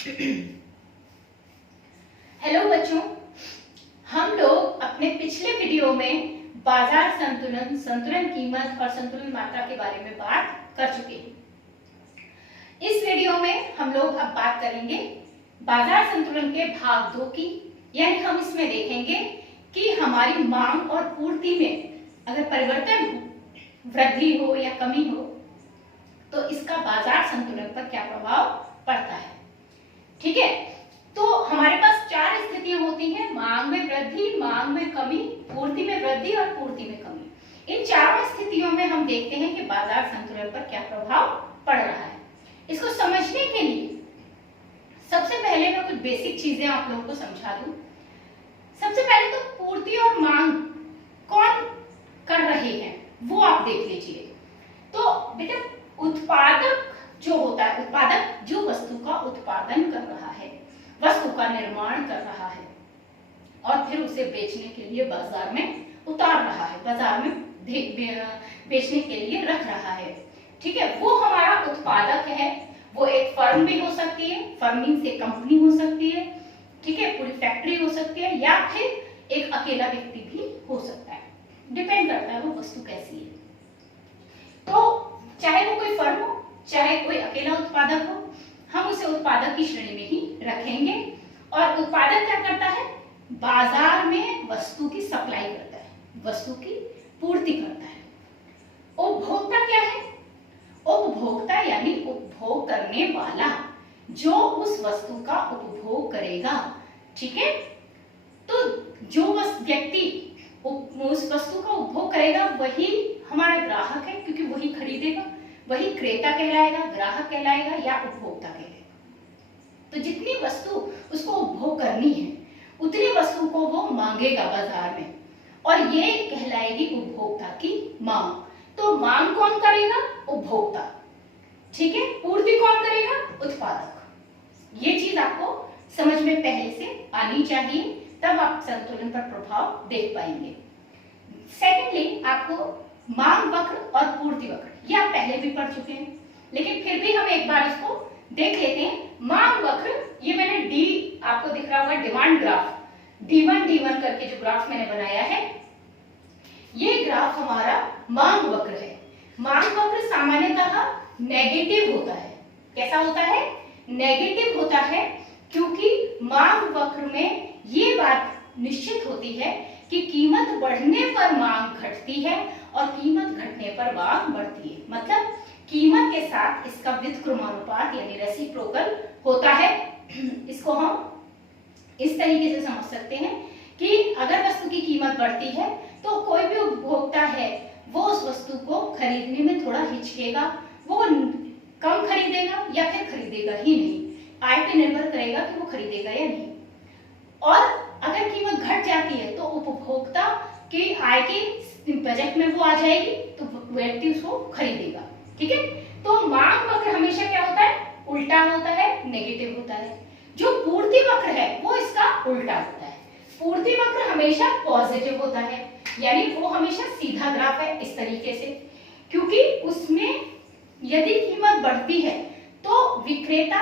Hello बच्चों, हम लोग अपने पिछले वीडियो में बाजार संतुलन, संतुलन कीमत और संतुलन मात्रा के बारे में बात कर चुके हैं। इस वीडियो में हम लोग अब बात करेंगे बाजार संतुलन के भाग 2 की। यानी हम इसमें देखेंगे कि हमारी मांग और पूर्ति में अगर परिवर्तन हो, वृद्धि हो या कमी हो, तो इसका बाजार संतुलन पर क्या प्रभाव पड़ता है। ठीक है, तो हमारे पास 4 स्थितियां होती हैं: मांग में वृद्धि, मांग में कमी, पूर्ति में वृद्धि और पूर्ति में कमी। इन चारों स्थितियों में हम देखते हैं कि बाजार संतुलन पर क्या प्रभाव पड़ रहा है। इसको समझने के लिए सबसे पहले मैं कुछ बेसिक चीजें आप लोगों को समझा दूं। सबसे पहले तो पूर्ति और मांग कौन कर रहे हैं वो आप देख लीजिए। तो बेटा, उत्पादक जो होता है, उत्पादक जो वस्तु का उत्पादन कर रहा है, वस्तु का निर्माण कर रहा है और फिर उसे बेचने के लिए बाजार में उतार रहा है, बाजार में बेचने के लिए रख रहा है। ठीक है, वो हमारा उत्पादक है। वो एक फर्म भी हो सकती है, फर्मिंग से कंपनी हो सकती है, ठीक है, पूरी फैक्ट्री हो सकती है, या फिर एक अकेला व्यक्ति भी हो सकता है। डिपेंड करता है वो वस्तु कैसी है। तो चाहे वो कोई फर्म हो, चाहे कोई अकेला उत्पादक हो, हम उसे उत्पादक की श्रेणी में ही रखेंगे। और उत्पादक क्या करता है? बाजार में वस्तु की सप्लाई करता है, वस्तु की पूर्ति करता है। उपभोक्ता क्या है? उपभोक्ता यानी उपभोग करने वाला, जो उस वस्तु का उपभोग करेगा। ठीक है, तो जो व्यक्ति उस वस्तु का उपभोग करेगा वही हमारा ग्राहक है, क्योंकि वही खरीदेगा, वही क्रेता कहलाएगा, ग्राहक कहलाएगा या उपभोक्ता कहलाएगा। तो जितनी वस्तु उसको उपभोग करनी है उतनी वस्तु को वो मांगेगा बाजार में, और ये कहलाएगी उपभोक्ता की मांग। तो मांग कौन करेगा? उपभोक्ता। ठीक है, पूर्ति कौन करेगा? उत्पादक। ये चीज आपको समझ में पहले से आनी चाहिए, तब आप संतुलन पर प्रभाव देख पाएंगे। सेकेंडली, आपको मांग वक्र और पूर्ति वक्र, ये आप पहले भी पढ़ चुके हैं, लेकिन फिर भी हम एक बार इसको देख लेते हैं। मांग वक्र, ये मैंने डी आपको दिख रहा होगा, डिमांड ग्राफ, D1 करके जो ग्राफ मैंने बनाया है, ये ग्राफ हमारा मांग वक्र है। मांग वक्र सामान्यतः नेगेटिव होता है। कैसा होता है? नेगेटिव होता है, क्योंकि मांग वक्र में ये बात निश्चित होती है कि कीमत बढ़ने पर मांग घटती है और कीमत घटने पर मांग बढ़ती है। मतलब कीमत के साथ इसका व्युत्क्रमानुपात यानी रेसिप्रोकल होता है। इसको हम इस तरीके से समझ सकते हैं कि अगर वस्तु की कीमत बढ़ती है तो कोई भी उपभोक्ता है वो उस वस्तु को खरीदने में थोड़ा हिचकेगा, वो कम खरीदेगा या फिर खरीदेगा ही नहीं। आय पे निर्भर करेगा कि वो खरीदेगा या नहीं। और अगर कीमत घट जाती है तो उपभोक्ता की आय के बजट में वो आ जाएगी, तो व्यक्ति उसको खरीदेगा। ठीक है, तो मांग वक्र हमेशा क्या होता है? उल्टा होता है, नेगेटिव होता है। जो पूर्ति वक्र है वो इसका उल्टा होता है। पूर्ति वक्र हमेशा पॉजिटिव होता है, यानी वो हमेशा सीधा ग्राफ है इस तरीके से, क्योंकि उसमें यदि कीमत बढ़ती है तो विक्रेता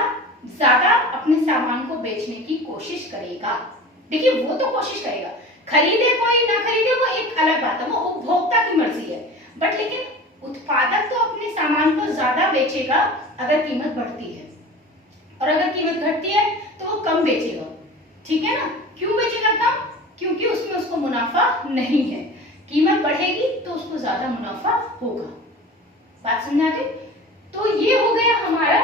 ज्यादा अपने सामान को बेचने की कोशिश करेगा। देखिए, वो तो कोशिश करेगा, खरीदे कोई ना खरीदे वो एक अलग बात है, वो उपभोक्ता की मर्जी है। बट लेकिन उत्पादक तो अपने सामान को ज्यादा बेचेगा अगर कीमत बढ़ती है, और अगर कीमत घटती है तो वो कम बेचेगा। ठीक है ना? क्यों बेचेगा कम? क्योंकि उसमें उसको मुनाफा नहीं है। कीमत बढ़ेगी तो उसको ज्यादा मुनाफा होगा। बात समझ आ गई? तो ये हो गया हमारा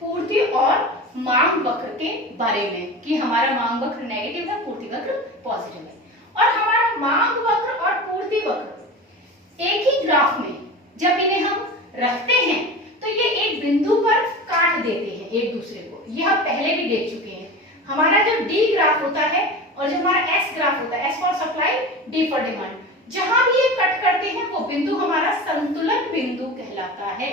पूर्ति और मांग वक्र के बारे में, कि हमारा मांग वक्र नेगेटिव है, पूर्ति वक्र पॉजिटिव है। और हमारा मांग वक्र और पूर्ति वक्र एक ही ग्राफ में जब इन्हें हम रखते हैं तो ये एक बिंदु पर काट देते हैं एक दूसरे को। ये हम पहले भी देख चुके हैं। हमारा जो डी ग्राफ होता है और जो हमारा एस ग्राफ होता है, S for supply, D for demand, जहां भी ये कट करते हैं वो बिंदु हमारा संतुलन बिंदु कहलाता है।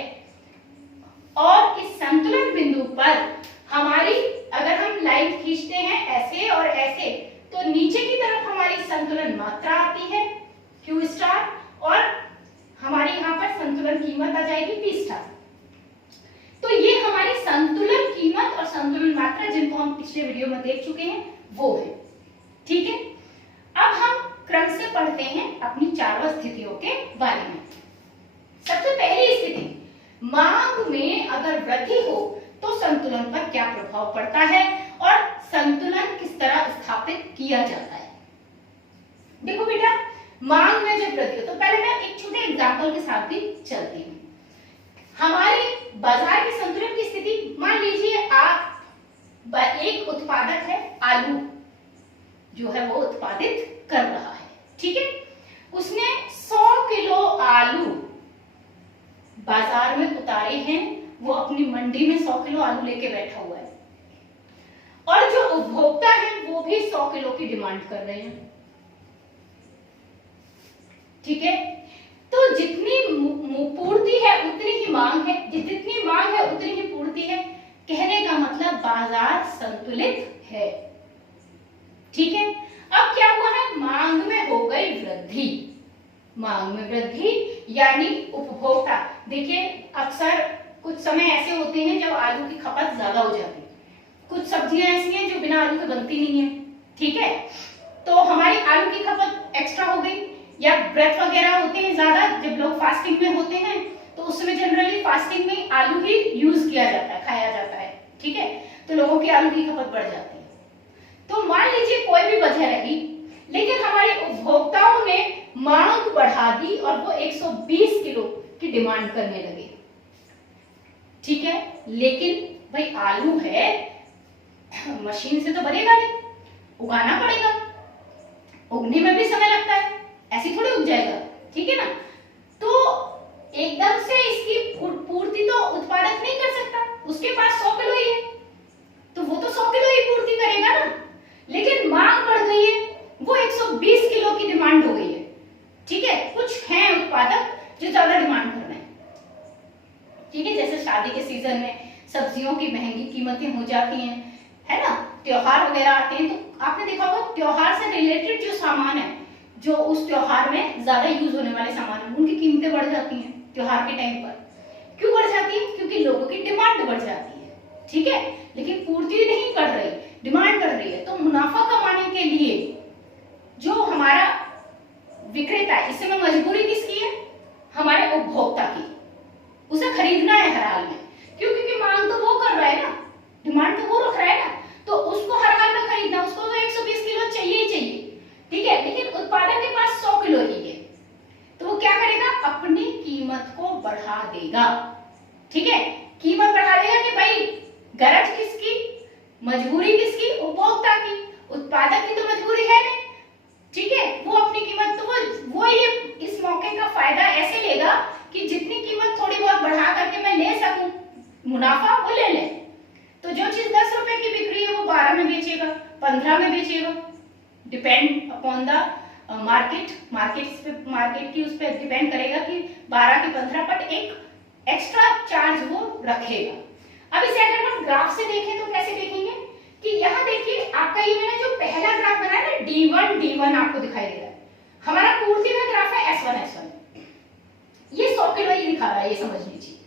और इस संतुलन बिंदु पर हमारी, अगर हम लाइन खींचते हैं ऐसे और ऐसे, तो नीचे की तरफ हमारी संतुलन मात्रा आती है Q स्टार, और हमारी यहाँ पर संतुलन कीमत आ जाएगी P स्टार। तो ये हमारी संतुलन कीमत और संतुलन मात्रा पिछले वीडियो में देख चुके हैं वो है। ठीक है, अब हम क्रम से पढ़ते हैं अपनी चारों स्थितियों के बारे में। सबसे पहली स्थिति, मांग में अगर वृद्धि हो तो संतुलन पर क्या प्रभाव पड़ता है और संतुलन किस तरह स्थापित किया जाता है। देखो बेटा, मांग में जब वृद्धि हो तो पहले मैं एक छोटे एग्जांपल के साथ भी चलती हूँ। हमारे बाजार के संतुलन की स्थिति, मान लीजिए आप एक उत्पादक है, आलू जो है वो उत्पादित कर रहा है। ठीक है, उसने 100 किलो आलू बाजार में उतारे हैं, वो अपनी मंडी में 100 किलो आलू लेके बैठा हुआ है और जो उपभोक्ता है वो भी 100 किलो की डिमांड कर रहे हैं। ठीक है, तो जितनी पूर्ति है उतनी ही मांग है, जितनी मांग है उतनी ही पूर्ति है। कहने का मतलब बाजार संतुलित है। ठीक है, अब क्या हुआ है, मांग में हो गई वृद्धि। मांग में वृद्धि यानी उपभोक्ता, देखिए अक्सर कुछ समय ऐसे होते हैं जब आलू की खपत ज्यादा हो जाती है। कुछ सब्जियां ऐसी हैं जो बिना आलू के बनती नहीं है। ठीक है, तो हमारी आलू की खपत एक्स्ट्रा हो गई, या व्रत वगैरह होते हैं ज्यादा, जब लोग फास्टिंग में होते हैं तो उसमें जनरली फास्टिंग में आलू ही यूज किया जाता है, खाया जाता है। ठीक है, तो लोगों की आलू की खपत बढ़ जाती है। तो मान लीजिए कोई भी वजह रही, लेकिन हमारे उपभोक्ताओं ने मांग बढ़ा दी और वो 120 किलो की डिमांड करने लगे। ठीक है, लेकिन भाई आलू है, मशीन से तो बनेगा नहीं, उगाना पड़ेगा, उगने में भी समय लगता है, ऐसे थोड़ी उग जाएगा। ठीक है ना, तो एकदम से इसकी पूर्ति तो उत्पादक नहीं कर सकता, उसके पास 100 किलो ही है तो वो तो 100 किलो ही पूर्ति करेगा ना। लेकिन मांग बढ़ गई है, वो 120 किलो की डिमांड हो गई है। ठीक है, कुछ हैं उत्पादक जो ज्यादा डिमांड कर रहे हैं। ठीक है, जैसे शादी के सीजन में सब्जियों की महंगी कीमतें हो जाती हैं, है ना, त्योहार वगैरह आते हैं, तो आपने देखा होगा त्योहार से रिलेटेड जो सामान है, जो उस त्योहार में ज्यादा यूज होने वाले सामान है, उनकी कीमतें बढ़ जाती हैं त्योहार के टाइम पर। क्यों बढ़ जाती है? क्योंकि लोगों की डिमांड बढ़ जाती है। ठीक है, लेकिन पूर्ति नहीं कर रही, डिमांड कर रही है। तो मुनाफा कमाने के लिए जो हमारा विक्रेता है, इस समय मजबूरी किसकी है? हमारे उपभोक्ता की, उसे खरीदना है हर हाल में। क्यों? क्योंकि मांग तो वो कर रहा है ना, डिमांड तो वो रख रहा है ना, तो उसको हर हाल में खरीदना, उसको तो 120 किलो चाहिए ही चाहिए। ठीक है, लेकिन उत्पादक के पास 100 किलो ही है, तो वो क्या करेगा? अपनी कीमत को बढ़ा देगा। ठीक है, कीमत बढ़ा देगा कि भाई गरज किसकी, मजबूरी किसकी? उपभोक्ता की। उत्पादक की तो मजबूरी है नहीं। ठीक है, वो अपनी कीमत तो वो ये इस मौके का फायदा ऐसे लेगा कि जितनी कीमत थोड़ी बहुत बढ़ा करके मैं ले सकूं मुनाफा, वो ले ले। तो जो चीज 10 रुपए की बिक रही है वो 12 में बेचेगा, 15 में बेचेगा, डिपेंड अपॉन द मार्केट की उस पर डिपेंड करेगा कि 12 की 15, बट एक एक्स्ट्रा चार्ज वो रखेगा। अब इसे अगर हम ग्राफ से देखें तो कैसे देखेंगे कि यहाँ देखिए आपका ये मैंने जो पहला ग्राफ बनाया ना, D1 आपको दिखाई दे रहा है। हमारा पूर्ति का ग्राफ है S1, ये 100 किलो ही दिखा रहा है, ये समझ लीजिए।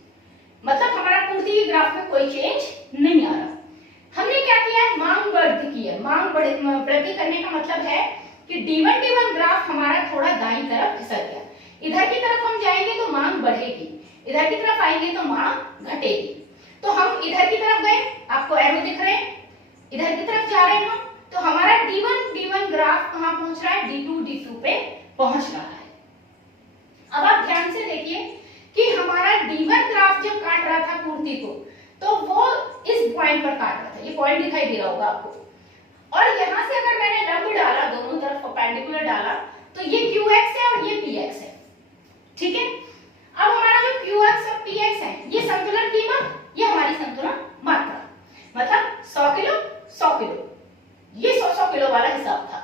मतलब हमारा पूर्ति के ग्राफ में कोई चेंज नहीं आ रहा। हमने क्या किया है? मांग वृद्धि की है। मांग वृद्धि करने का मतलब है कि D1 ग्राफ हमारा थोड़ा दाईं तरफ खिसक गया। इधर की तरफ हम जाएंगे तो मांग बढ़ेगी, इधर की तरफ आएंगे तो मांग घटेगी। तो हम इधर की तरफ गए, आपको एरो दिख रहे हैं, इधर की तरफ जा रहे हैं हम, तो हमारा D1 ग्राफ कहां पहुंच रहा है? D2 पे पहुंच रहा है। अब आप ध्यान से देखिए कि हमारा D1 ग्राफ जब काट रहा था पूर्ति को, तो वो इस पॉइंट पर काट रहा था, ये पॉइंट दिखाई दे रहा होगा आपको। और यहां से अगर मैंने लंब डाला, दोनों तरफ परपेंडिकुलर डाला, तो ये QX है और ये PX है। ठीक है, अब हमारा जो QX और PX है, ये संतुलन कीमत, ये हमारी संतुलन मात्रा, मतलब 100 किलो 100 किलो, ये 100 किलो वाला हिसाब था।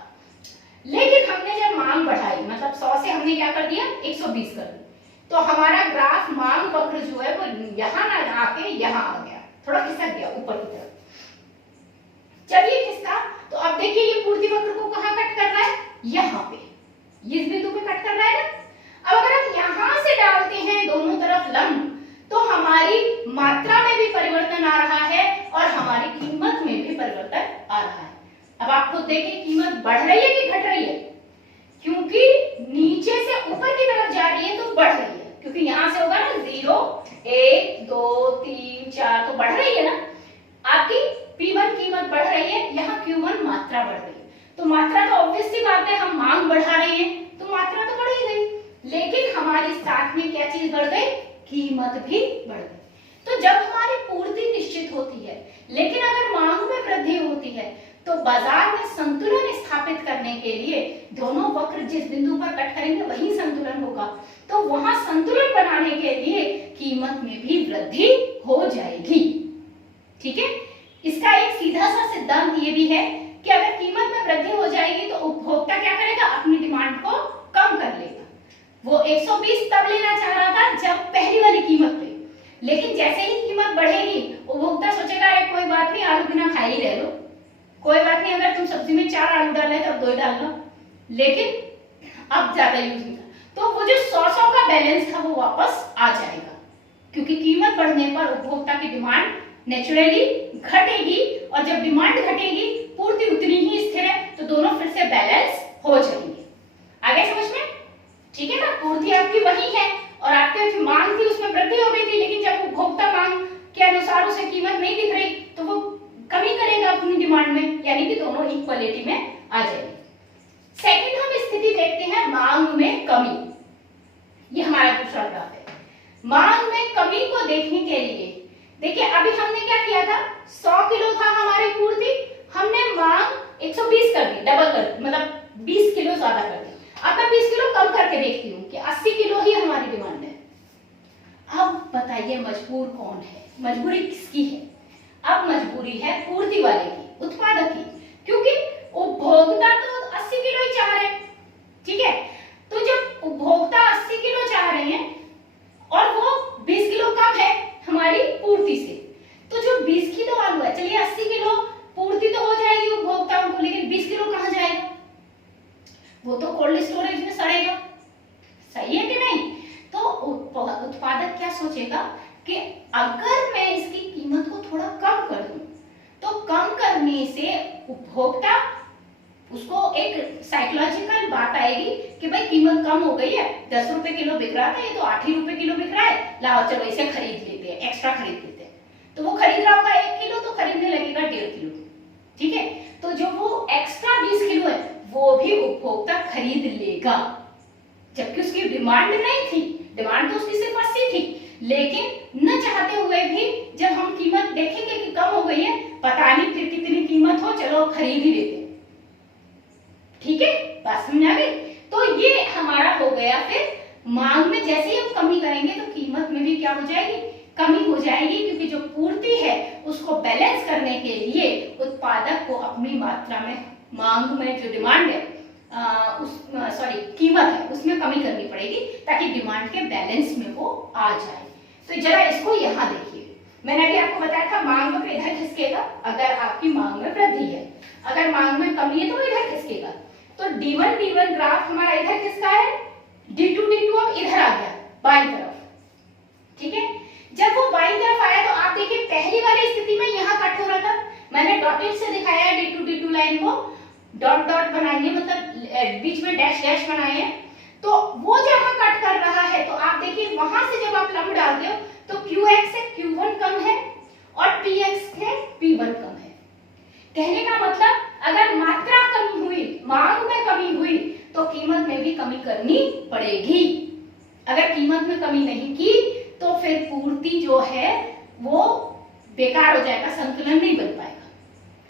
लेकिन हमने जब मांग बढ़ाई, मतलब 100 से हमने क्या कर दिया? 120 कर दिया, तो हमारा ग्राफ मांग वक्र जो है वो यहां ना आके यहां आ गया, थोड़ा खिसक गया ऊपर की तरफ। जब ये खिसका तो अब देखिए ये पूर्ति वक्र को कहां कट कर रहा है? यहाँ पे, इस बिंदु पे कट कर रहा है ना। अब अगर हम यहां से डालते हैं दोनों तरफ लंब, तो हमारी मात्रा में भी परिवर्तन आ रहा है और हमारी कीमत में भी अब आप खुद देखिए कीमत बढ़ रही है कि घट रही है, क्योंकि नीचे से ऊपर की तरफ जा रही है तो बढ़ रही है, क्योंकि यहां से होगा ना 0 1 2 3 4 तो बढ़ रही है ना। आपकी P1 कीमत बढ़ रही है, यहाँ Q1 मात्रा बढ़ रही है, तो मात्रा तो ऑब्वियस सी बात है, हम मांग बढ़ा रहे हैं तो मात्रा तो बढ़ ही गई, लेकिन हमारी साथ में क्या चीज बढ़ गई, कीमत भी बढ़ गई। तो जब हमारी पूर्ति निश्चित होती है लेकिन अगर मांग में वृद्धि होती है तो बाजार में संतुलन स्थापित करने के लिए दोनों वक्र जिस बिंदु पर कट करेंगे वही संतुलन होगा, तो वहां संतुलन बनाने के लिए कीमत में भी वृद्धि हो जाएगी। ठीक है, इसका एक सीधा सा सिद्धांत ये भी है कि अगर कीमत में वृद्धि हो जाएगी तो उपभोक्ता क्या करेगा, अपनी डिमांड को कम कर लेगा। वो 120 तब लेना चाह रहा था जब पहली वाली कीमत पे, लेकिन जैसे ही कीमत बढ़ेगी उपभोक्ता सोचेगा अरे कोई बात नहीं, आलू बिना खाए ही रह लो, कोई बात नहीं, अगर तुम सब्जी में 4 आलू डाले तब 2 डाल लो, लेकिन अब ज्यादा यूज नहीं कर, तो वो जो 100 का बैलेंस था वो वापस आ जाएगा, क्योंकि कीमत बढ़ने पर उपभोक्ता की डिमांड नेचुरली घटेगी, और जब डिमांड घटेगी पूर्ति उतनी ही स्थिर है, तो दोनों फिर से बैलेंस हो जाएंगे। आगे समझ में? ठीक है ना, पूर्ति आपकी वही है और आपकी जो मांग थी उसमें वृद्धि हो गई थी, लेकिन जब उपभोक्ता मांग के अनुसार उसे कीमत नहीं दिख रही तो वो कमी करेगा अपनी डिमांड में, यानी कि दोनों इक्वलिटी में आ जाएंगे। सेकंड हम स्थिति देखते हैं मांग में कमी। ये हमारा दूसरा ग्राफ है। मांग में कमी को देखने के लिए देखिए, अभी हमने क्या किया था, 100 किलो था हमारी पूर्ति, हमने मांग 120 कर दी, डबल कर दी, मतलब 20 किलो ज्यादा कर दी। अब मैं 20 किलो कम करके देखती हूँ कि 80 किलो ही हमारी डिमांड है। अब बताइए मजबूर कौन है, मजबूरी किसकी है? अब मजबूरी है पूर्ति वाले की, उत्पादक की, क्योंकि उपभोक्ता तो 80 किलो ही चाह रहे हैं। ठीक है, तो जब उपभोक्ता 80 किलो चाह रहे हैं और वो 20 किलो कम है हमारी पूर्ति से, तो जो 20 किलो आलू है, चलिए 80 किलो पूर्ति तो हो जाएगी उपभोक्ताओं को, लेकिन 20 किलो कहाँ जाएगा? वो तो कोल्ड स्टोरेज में सड़ेगा, सही है कि नहीं? तो उत्पादक क्या सोचेगा कि अगर मैं इसकी कीमत को थोड़ा कम कर दूं, तो कम करने से उपभोक्ता, उसको एक साइकोलॉजिकल बात आएगी कि भाई कीमत कम हो गई है, 10 रुपए किलो बिक रहा था, ये तो 8 ही रुपए किलो बिक रहा है, लाओ चलो इसे खरीद लेते हैं, एक्स्ट्रा खरीद लेते हैं। तो वो खरीद रहा होगा 1 किलो, तो खरीदने लगेगा 1.5 किलो। ठीक है, तो जो वो एक्स्ट्रा 20 किलो है वो भी उपभोक्ता खरीद लेगा, जबकि उसकी डिमांड नहीं थी, डिमांड तो उसकी सिर्फ 80 थी, लेकिन न चाहते हुए भी जब हम कीमत देखेंगे कि कम हो गई है, पता नहीं फिर कितनी कीमत हो, चलो खरीद ही लेते। ठीक है, बात समझ आ गई? तो ये हमारा हो गया। फिर मांग में जैसे ही हम कमी करेंगे तो कीमत में भी क्या हो जाएगी, कमी हो जाएगी, क्योंकि जो पूर्ति है उसको बैलेंस करने के लिए उत्पादक को अपनी मात्रा में, मांग में जो डिमांड है कीमत है उसमें कमी करनी पड़ेगी, ताकि डिमांड के बैलेंस में वो आ जाए। तो जरा इसको यहाँ देखिए, मैंने अभी आपको बताया था मांग में इधर खिसकेगा अगर आपकी मांग में वृद्धि है, अगर मांग में कमी है तो इधर खिसकेगा। तो D1 ग्राफ हमारा इधर किसका है, D2 अब इधर आ गया बाईं तरफ। ठीक है, जब वो बाईं तरफ आया तो आप देखिए पहली वाली स्थिति में यहाँ कट हो रहा था, मैंने डॉटेड से दिखाया है D2 लाइन को, डॉट डॉट बनाएंगे, मतलब बीच में डैश डैश बनाए हैं, तो वो जहां कट कर रहा है तो आप देखिए वहां से जब आप लंब डालते हो तो QX से Q1 कम है और PX से P1 कम है। कहने का मतलब अगर मात्रा कमी हुई, मांग में कमी हुई, तो कीमत में भी कमी करनी पड़ेगी। अगर कीमत में कमी नहीं की तो फिर पूर्ति जो है वो बेकार हो जाएगा, संतुलन नहीं बन पाएगा।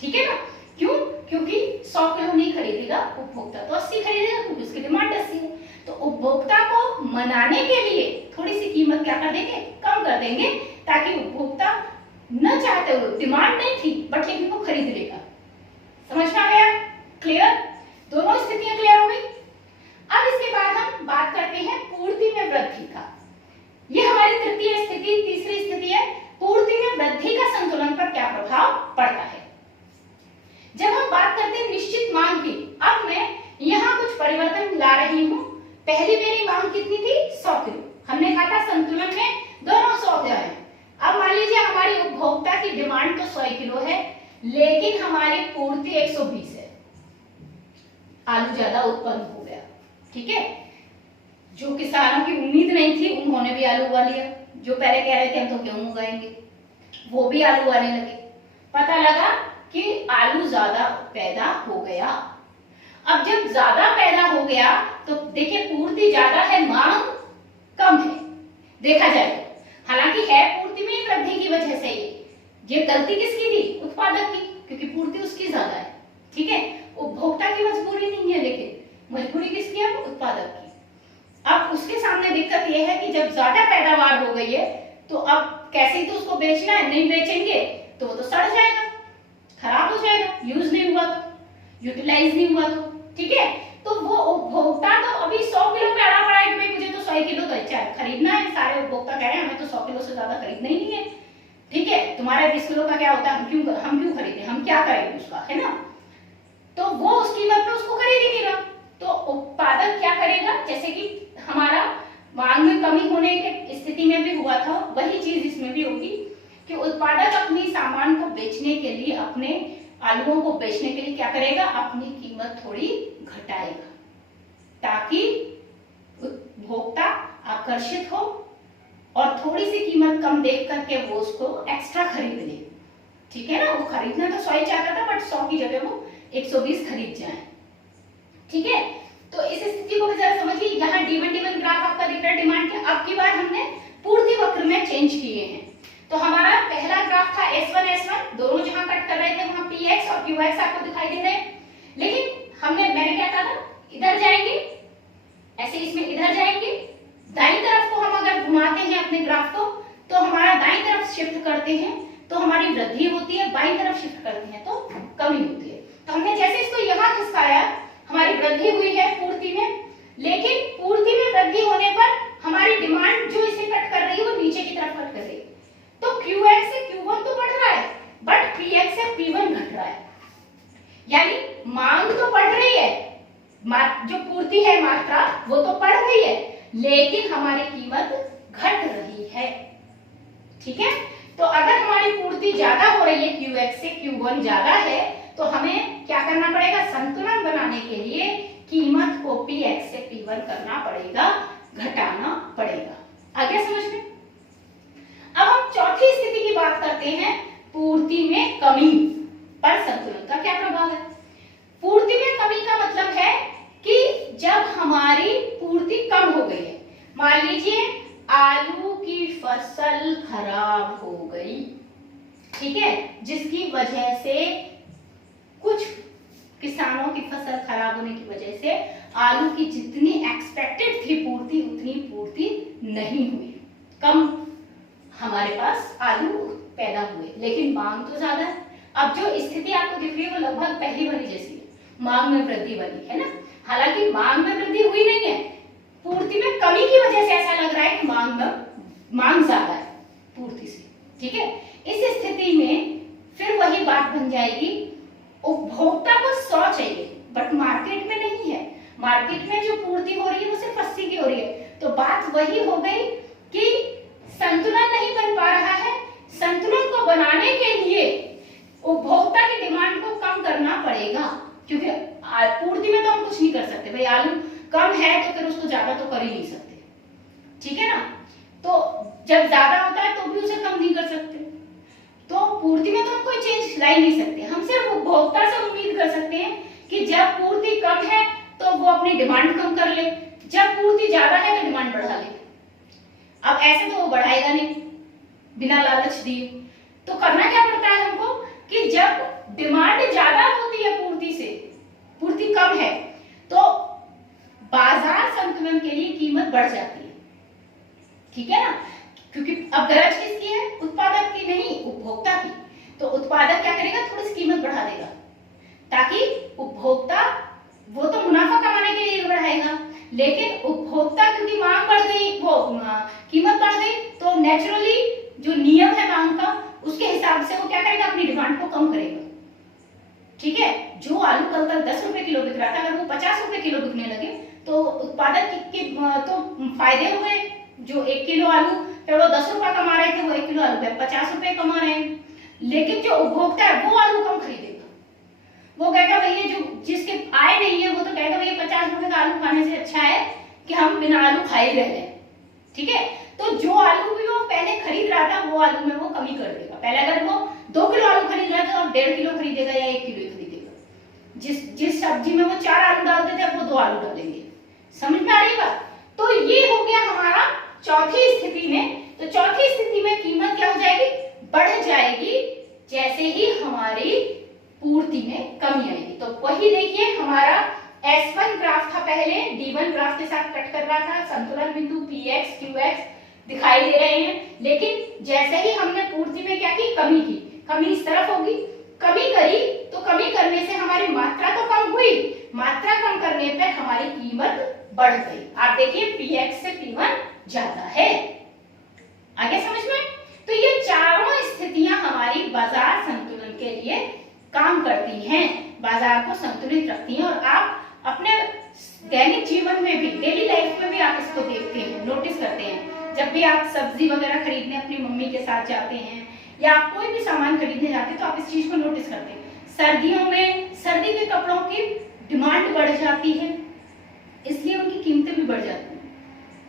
ठीक है ना, क्यों? क्योंकि 100 किलो नहीं खरीदेगा उपभोक्ता, तो 80 खरीदेगा क्योंकि उसकी डिमांड 80 है। तो उपभोक्ता को मनाने के लिए थोड़ी सी कीमत क्या कर देंगे, कम कर देंगे, ताकि उपभोक्ता न चाहते हुए, डिमांड नहीं थी बट लेकिन वो खरीद लेगा। समझ में आ गया? क्लियर? दोनों स्थितियां क्लियर हो गई। अब इसके बाद हम बात करते हैं पूर्ति में वृद्धि का। ये हमारी तृतीय स्थिति, तीसरी स्थिति है, पूर्ति में वृद्धि का संतुलन पर क्या प्रभाव पड़ता है। जब हम बात करते हैं निश्चित मांग की, अब मैं यहाँ कुछ परिवर्तन ला रही हूँ। पहली मेरी मांग कितनी थी, 100 किलो, हमने कहा था संतुलन में दोनों 100 है। अब मान लीजिए हमारी उपभोक्ता की डिमांड तो 100 किलो है, लेकिन हमारी पूर्ति 120 है, आलू ज्यादा उत्पन्न हो गया। ठीक है, जो किसानों की उम्मीद नहीं थी उन्होंने भी आलू उगा लिया। जो पहले कह रहे थे हम तो गेहूं उगाएंगे, वो भी आलू उगाने लगे। पता लगा कि आलू ज्यादा पैदा हो गया। अब जब ज्यादा पैदा हो गया तो देखिए पूर्ति ज्यादा है, मांग कम है देखा जाए तो। हालांकि है पूर्ति में वृद्धि की वजह से ये गलती किसकी थी? उत्पादक की, क्योंकि पूर्ति उसकी ज्यादा है। ठीक है, उपभोक्ता की मजबूरी नहीं है, लेकिन मजबूरी किसकी है? उत्पादक की। अब उसके सामने दिक्कत यह है कि जब ज्यादा पैदावार हो गई है तो अब कैसे ही तो उसको बेचना है, नहीं बेचेंगे तो वो तो सड़ जाएगा, खराब हो जाएगा, यूज नहीं हुआ तो, यूटिलाइज नहीं हुआ तो। ठीक है, तो वो उपभोक्ता तो अभी 100 किलो पे अड़ा पड़ा है कि भाई मुझे तो 100 किलो खरीदना है। सारे उपभोक्ता कह रहे हैं हमें तो 100 किलो से ज्यादा खरीदना ही नहीं है। ठीक है, तुम्हारे 20 किलो का क्या होता है, हम क्यों खरीदे, हम क्या करेंगे उसका, है ना? तो वो उस कीमत पे उसको खरीद ही नहीं रहा। तो उत्पादक क्या करेगा? जैसे कि हमारा मांग में कमी होने की स्थिति में भी हुआ था, वही चीज इसमें भी होगी कि उत्पादक अपनी सामान को बेचने के लिए, अपने आलूओं को बेचने के लिए क्या करेगा? अपनी कीमत थोड़ी घटाएगा ताकि उपभोक्ता आकर्षित हो और थोड़ी सी कीमत कम देख करके वो उसको एक्स्ट्रा खरीद ले। ठीक है ना, वो खरीदना तो 100 ही चाहता था, बट 100 की जगह वो 120 खरीद जाए। ठीक है, तो इस स्थिति को जरा समझिए। यहाँ D1 ग्राफ आपका दिख रहा है डिमांड के। अब की बार हमने पूर्ति वक्र में चेंज किए हैं। तो हमारा पहला ग्राफ था S1 दोनों जहां कट कर रहे थे वहां PX और QX आपको दिखाई दे रहे हैं। लेकिन मैंने क्या कहा था, इधर जाएंगे ऐसे, इसमें इधर जाएंगे, दाईं तरफ को हम अगर घुमाते हैं अपने ग्राफ को तो हमारा दाईं तरफ शिफ्ट करते हैं तो हमारी वृद्धि होती है, बाईं तरफ शिफ्ट करते हैं तो कमी होती है। तो हमने जैसे इसको यहाँ खिसकाया हमारी वृद्धि हुई है पूर्ति में, लेकिन पूर्ति में वृद्धि होने पर हमारी डिमांड जो इसे कट कर रही है वो नीचे की तरफ कट कर रही है। तो QX से Q1 तो बढ़ रहा है, बट PX से P1 घट रहा है। यानी मांग तो बढ़ रही है, जो पूर्ति है मात्रा वो तो बढ़ रही है, लेकिन हमारी कीमत घट रही है। ठीक है, तो अगर हमारी पूर्ति ज्यादा हो रही है, QX से Q1 ज्यादा है, तो हमें क्या करना पड़ेगा? संतुलन बनाने के लिए कीमत को PX से P1 करना पड़ेगा, घटाना पड़ेगा। आ गया समझ में? अब हम चौथी स्थिति की बात करते हैं, पूर्ति में कमी पर संतुलन का क्या प्रभाव है। पूर्ति में कमी का मतलब है कि जब हमारी पूर्ति कम हो गई है, मान लीजिए आलू की फसल खराब हो गई, ठीक है, जिसकी वजह से कुछ किसानों की फसल खराब होने की वजह से आलू की जितनी एक्सपेक्टेड थी पूर्ति उतनी पूर्ति नहीं हुई, कम हमारे पास आलू पैदा हुए, लेकिन मांग तो ज्यादा है। अब जो स्थिति आपको दिख रही है वो लगभग पहली वाली जैसी है, मांग में वृद्धि वाली, है ना? हालांकि मांग में वृद्धि हुई नहीं है, पूर्ति में कमी की वजह से ऐसा लग रहा है कि मांग ज्यादा है पूर्ति से। ठीक है, इस स्थिति में फिर वही बात बन जाएगी, उपभोक्ता को 100 चाहिए बट मार्केट में नहीं है, मार्केट में जो पूर्ति हो रही है वो सिर्फ 80 की हो रही है। तो बात वही हो गई कि संतुलन नहीं बन पा रहा है। संतुलन को बनाने के लिए उपभोक्ता की डिमांड को कम करना पड़ेगा, क्योंकि पूर्ति में तो हम कुछ नहीं कर सकते भाई, आलू कम है तो फिर उसको ज्यादा तो कर ही नहीं सकते। ठीक है ना, तो जब ज्यादा होता है तो भी उसे कम नहीं कर सकते, तो पूर्ति में तो हम कोई चेंज ला ही नहीं सकते। हम सिर्फ उपभोक्ता से उम्मीद कर सकते हैं कि जब पूर्ति कम है तो वो अपनी डिमांड कम कर ले, जब पूर्ति ज्यादा है तो डिमांड बढ़ा ले। अब ऐसे तो वो बढ़ाएगा नहीं बिना लालच दिए, तो करना क्या पड़ता है हमको कि जब डिमांड ज्यादा होती है पूर्ति से, पूर्ति कम है, तो बाजार संतुलन के लिए कीमत बढ़ जाती है। ठीक है ना, क्योंकि अब गरज किसकी है? उत्पादक की नहीं, उपभोक्ता की। तो उत्पादक क्या करेगा? थोड़ी सी कीमत बढ़ा देगा ताकि उपभोक्ता, वो तो मुनाफा कमाने के लिए बढ़ाएगा, लेकिन उपभोक्ता क्योंकि मांग बढ़ गई, वो कीमत बढ़ गई, तो नेचुरली जो नियम है मांग का उसके हिसाब से वो क्या करेगा? अपनी डिमांड को कम करेगा। ठीक है, जो आलू कल तक 10 रुपए किलो बिक रहा था, अगर वो 50 रुपए किलो बिकने लगे तो उत्पादक के तो फायदे हुए। जो 1 किलो आलू पे वो 10 रुपए कमा रहे थे, वो 1 किलो आलू पे 50 रुपए कमा रहे हैं। लेकिन जो उपभोक्ता है वो आलू कम खरीदेगा, वो कहेगा भैया जो जिसके आय नहीं है वो तो खा ही रहे हैं, ठीक है। तो जो आलू भी वो पहले खरीद रहा था वो आलू में वो कमी कर देगा। पहले अगर वो 2 किलो आलू खरीद रहा था तो अब 1.5 किलो खरीदेगा या 1 किलो खरीदेगा। जिस सब्जी में वो 4 आलू डालते थे अब वो 2 आलू डालेंगे। समझ में आ रही बात? तो ये हो गया हमारा चौथी स्थिति में। तो चौथी स्थिति में कीमत क्या हो जाएगी? बढ़ जाएगी जैसे ही हमारी पूर्ति में कमी आएगी। तो वही देखिए हमारा S1 ग्राफ था, पहले D1 ग्राफ के साथ कट कर रहा था, संतुलन बिंदु Px Qx दिखाई दे रहे हैं। लेकिन जैसे ही हमने पूर्ति में क्या की? कमी की। कमी इस तरफ होगी, कमी करी तो कमी करने से हमारी मात्रा तो कम हुई, मात्रा कम करने पर हमारी कीमत बढ़ गई। आप देखिए Px से P1 ज्यादा है। आगे समझ में? तो ये चारों स्थितियां हमारी बाजार संतुलन के लिए काम करती हैं, बाजार को संतुलित रखती हैं। और आप अपने दैनिक जीवन में भी, डेली लाइफ में भी आप इसको देखते हैं, नोटिस करते हैं। जब भी आप सब्जी वगैरह खरीदने अपनी मम्मी के साथ जाते हैं या आप कोई भी सामान खरीदने जाते हैं तो आप इस चीज को नोटिस करते हैं। सर्दियों में सर्दी के कपड़ों की डिमांड बढ़ जाती है, इसलिए उनकी कीमतें भी बढ़ जाती हैं,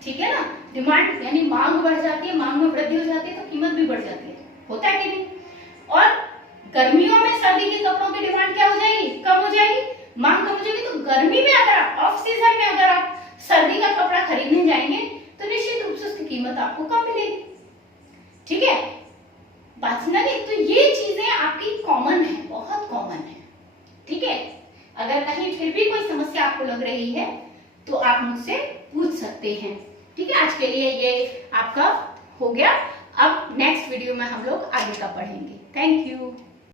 ठीक है ना। डिमांड यानी मांग बढ़ जाती है, मांग में वृद्धि हो जाती है तो कीमत भी बढ़ जाती है, होता है कि नहीं। और गर्मियों में सर्दी के कपड़ों की डिमांड क्या हो जाएगी? कम हो जाएगी, मांग कम हो जाएगी। तो गर्मी में अगर आप ऑफ सीजन में अगर आप सर्दी का कपड़ा खरीदने जाएंगे तो निश्चित रूप से उसकी कीमत आपको कम मिलेगी, ठीक है। बात समझ गए? तो ये चीजें आपकी कॉमन है, बहुत कॉमन है, ठीक है। अगर कहीं फिर भी कोई समस्या आपको लग रही है तो आप मुझसे पूछ सकते हैं, ठीक है। आज के लिए ये आपका हो गया। अब नेक्स्ट वीडियो में हम लोग आगे का पढ़ेंगे। Thank you.